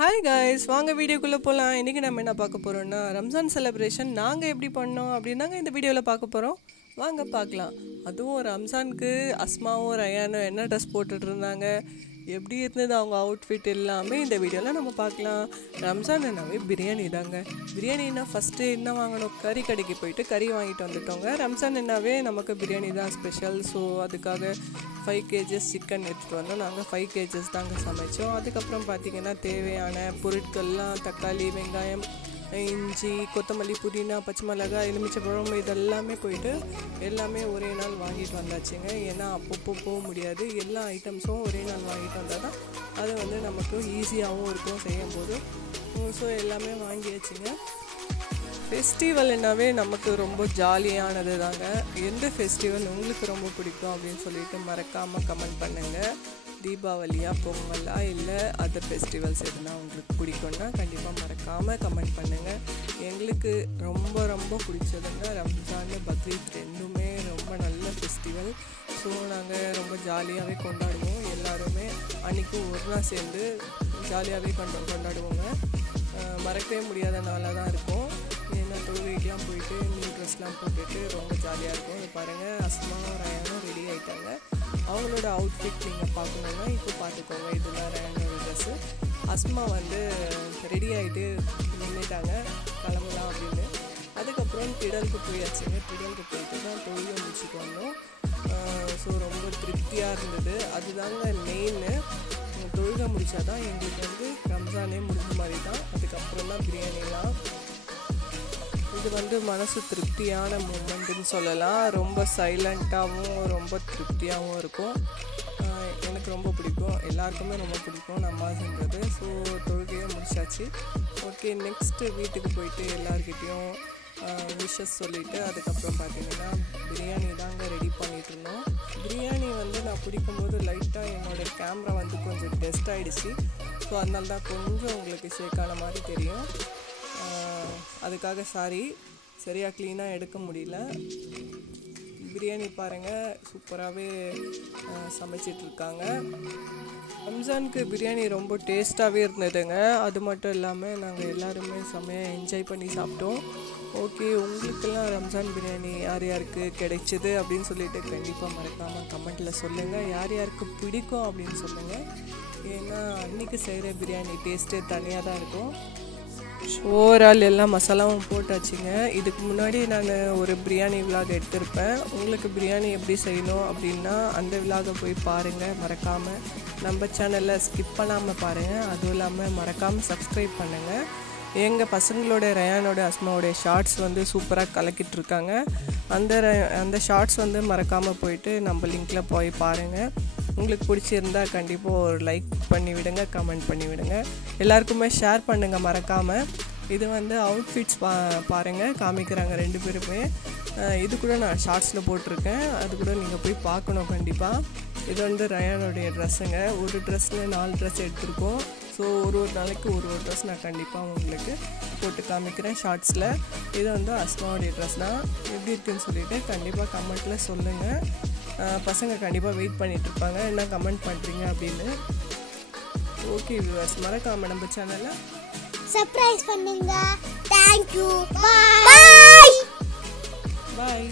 Hi guys, வாங்க வீடியோக்குள்ளே போகலாம். இன்றைக்கி நம்ம என்ன பார்க்க போகிறோம்னா, ரம்ஜான் செலிப்ரேஷன் நாங்கள் எப்படி பண்ணோம் அப்படின்னாங்க இந்த வீடியோவில் பார்க்க போகிறோம். வாங்க பார்க்கலாம். அதுவும் ரம்ஜானுக்கு அஸ்மாவும் ரயானும் என்ன ட்ரெஸ் போட்டுட்டு இருந்தாங்க, எப்படி இருந்தது அவங்க அவுட்ஃபிட் எல்லாமே இந்த வீடியோவில் நம்ம பார்க்கலாம். ரம்ஜான் என்னாவே பிரியாணி தாங்க. பிரியாணின்னா ஃபஸ்ட்டு என்ன வாங்கணும், கறி கடைக்கு போயிட்டு கறி வாங்கிட்டு வந்துட்டோங்க. ரம்ஜான் என்னாவே நமக்கு பிரியாணி தான் ஸ்பெஷல். ஸோ அதுக்காக 5 kgs சிக்கன் எடுத்துகிட்டு வந்தோம். நாங்கள் 5 kgs தாங்க சமைச்சோம். அதுக்கப்புறம் பார்த்திங்கன்னா தேவையான பொருட்கள்லாம் தக்காளி, வெங்காயம், இஞ்சி, கொத்தமல்லி, புதினா, பச்சை மிளகாய், எலுமிச்சைப்பழம் இதெல்லாமே போயிட்டு எல்லாமே ஒரே நாள் வாங்கிட்டு வந்தாச்சுங்க. ஏன்னா அப்பப்போ போக முடியாது. எல்லா ஐட்டம்ஸும் ஒரே நாள் வாங்கிட்டு வந்தால் தான் அது வந்து நமக்கு ஈஸியாகவும் இருக்கும் செய்யும்போது. ஸோ எல்லாமே வாங்கியாச்சுங்க. ஃபெஸ்டிவல் என்னாவே நமக்கு ரொம்ப ஜாலியானது தாங்க. எந்த ஃபெஸ்டிவல் உங்களுக்கு ரொம்ப பிடிக்கும் அப்படின்னு சொல்லிட்டு மறக்காமல் கமெண்ட் பண்ணுங்கள். தீபாவளியா, பொங்கலா, இல்லை அதர் ஃபெஸ்டிவல்ஸ் எதுனா உங்களுக்கு பிடிக்கும்னா கண்டிப்பாக மறக்காமல் கமெண்ட் பண்ணுங்கள். எங்களுக்கு ரொம்ப ரொம்ப பிடிச்சதுங்க ரம்ஜான், பக்ரீத் ரெண்டுமே ரொம்ப நல்ல ஃபெஸ்டிவல். ஸோ நாங்கள் ரொம்ப ஜாலியாகவே கொண்டாடுவோம். எல்லாருமே அன்றைக்கி ஒன்றா சேர்ந்து ஜாலியாகவே கொண்டாடுவோங்க. மறக்கவே முடியாத நாளாக தான் இருக்கும். ஏன்னா தொழுகைக்கெலாம் போயிட்டு நியூ ட்ரெஸ்லாம் போட்டுட்டு ரொம்ப ஜாலியாக இருக்கும். இது பாருங்கள், அஸ்மாவும் ரயானும் ரெடி ஆகிட்டாங்க. அவங்களோட அவுட்ஃபிட் நீங்கள் பார்க்கணுன்னா இப்போ பார்த்துக்கோங்க. இதெல்லாம் ரயானோட ட்ரெஸ்ஸு. அஸ்மா வந்து ரெடி ஆகிட்டு நின்றுட்டாங்க கிளம்பலாம் அப்படின்னு. அதுக்கப்புறம் திடலுக்கு போயாச்சுங்க. திடலுக்கு போயிட்டு தான் தொழுகை முடிச்சுட்டு வந்தோம். ஸோ ரொம்ப திருப்தியாக இருந்தது. அதுதாங்க மெயின்னு. தொழுகை முடித்தா தான் எங்களுக்கு வந்து ரம்ஜானே முடிஞ்ச மாதிரி தான். அதுக்கப்புறம் தான் பிரியாணிலாம். இது வந்து மனசு திருப்தியான மூமெண்ட்டுன்னு சொல்லலாம். ரொம்ப சைலண்ட்டாகவும் ரொம்ப திருப்தியாகவும் இருக்கும். எனக்கு ரொம்ப பிடிக்கும், எல்லாருக்குமே ரொம்ப பிடிக்கும் நமாஸ்ன்றது. ஸோ தொழுகையே முடிச்சாச்சு. ஓகே, நெக்ஸ்ட்டு வீட்டுக்கு போயிட்டு எல்லாருக்கிட்டேயும் விஷஸ் சொல்லிவிட்டு அதுக்கப்புறம் பார்த்திங்கன்னா பிரியாணி தாங்க ரெடி பண்ணிகிட்டு இருந்தோம். பிரியாணி வந்து நான் பிடிக்கும்போது லைட்டாக என்னோடய கேமரா வந்து கொஞ்சம் டெஸ்ட் ஆகிடுச்சு. ஸோ அதனால தான் கொஞ்சம் உங்களுக்கு ஷேக்கான மாதிரி தெரியும். அதுக்காக சாரி, சரியாக க்ளீனாக எடுக்க முடியல. பிரியாணி பாருங்கள், சூப்பராகவே சமைச்சிட்ருக்காங்க. ரம்ஜானுக்கு பிரியாணி ரொம்ப டேஸ்ட்டாகவே இருந்ததுங்க. அது மட்டும் இல்லாமல் நாங்கள் எல்லாருமே செம்மையாக என்ஜாய் பண்ணி சாப்பிட்டோம். ஓகே, உங்களுக்கெல்லாம் ரம்ஜான் பிரியாணி யார் யாருக்கு கிடைச்சிது அப்படின்னு சொல்லிட்டு கண்டிப்பாக மறக்காமல் கமெண்ட்டில் சொல்லுங்கள். யார் யாருக்கு பிடிக்கும் அப்படின்னு சொல்லுங்கள். ஏன்னா அன்றைக்கி செய்கிற பிரியாணி டேஸ்ட்டே தனியாக தான் இருக்கும். ஓவரால் எல்லாம் மசாலாவும் போட்டாச்சுங்க. இதுக்கு முன்னாடி நான் ஒரு பிரியாணி விலாக் எடுத்திருப்பேன். உங்களுக்கு பிரியாணி எப்படி செய்யணும் அப்படின்னா அந்த விலாகை போய் பாருங்கள். மறக்காமல் நம்ம சேனலில் ஸ்கிப் பண்ணாமல் பாருங்கள். அதுவும் இல்லாமல் மறக்காமல் சப்ஸ்கிரைப் பண்ணுங்கள். எங்கள் பசங்களோட ரயானோட அஸ்மாவோடைய ஷார்ட்ஸ் வந்து சூப்பராக கலக்கிட்டுருக்காங்க. அந்த ஷார்ட்ஸ் வந்து மறக்காமல் போயிட்டு நம்ம லிங்க்கில் போய் பாருங்கள். உங்களுக்கு பிடிச்சிருந்தா கண்டிப்பாக ஒரு லைக் பண்ணி விடுங்க, கமெண்ட் பண்ணி விடுங்க. எல்லாருக்குமே ஷேர் பண்ணுங்கள் மறக்காமல். இது வந்து அவுட்ஃபிட்ஸ் பாருங்கள், காமிக்கிறாங்க 2 பேருமே. இது கூட நான் ஷார்ட்ஸில் போட்டிருக்கேன். அது கூட நீங்கள் போய் பார்க்கணும் கண்டிப்பாக. இது வந்து ரயானுடைய ட்ரெஸ்ஸுங்க. ஒரு ட்ரெஸ்ஸில் 4 ட்ரெஸ் எடுத்திருக்கோம். ஸோ ஒரு நாளைக்கு ஒரு ட்ரெஸ் நான் கண்டிப்பாக உங்களுக்கு போட்டு காமிக்கிறேன் ஷார்ட்ஸில். இது வந்து அஸ்மாவுடைய ட்ரெஸ் தான். எப்படி இருக்குன்னு சொல்லிவிட்டு கண்டிப்பாக கமெண்ட்டில் சொல்லுங்கள். பசங்க கண்டிப்பாக வெயிட் பண்ணிகிட்ருப்பாங்க என்ன கமெண்ட் பண்ணுறீங்க அப்படின்னு. ஓகே வியூவர்ஸ், மறக்காம நம்ம சேனலை சப்ஸ்கிரைப் பண்ணுங்க. தேங்க்யூ. பாய்.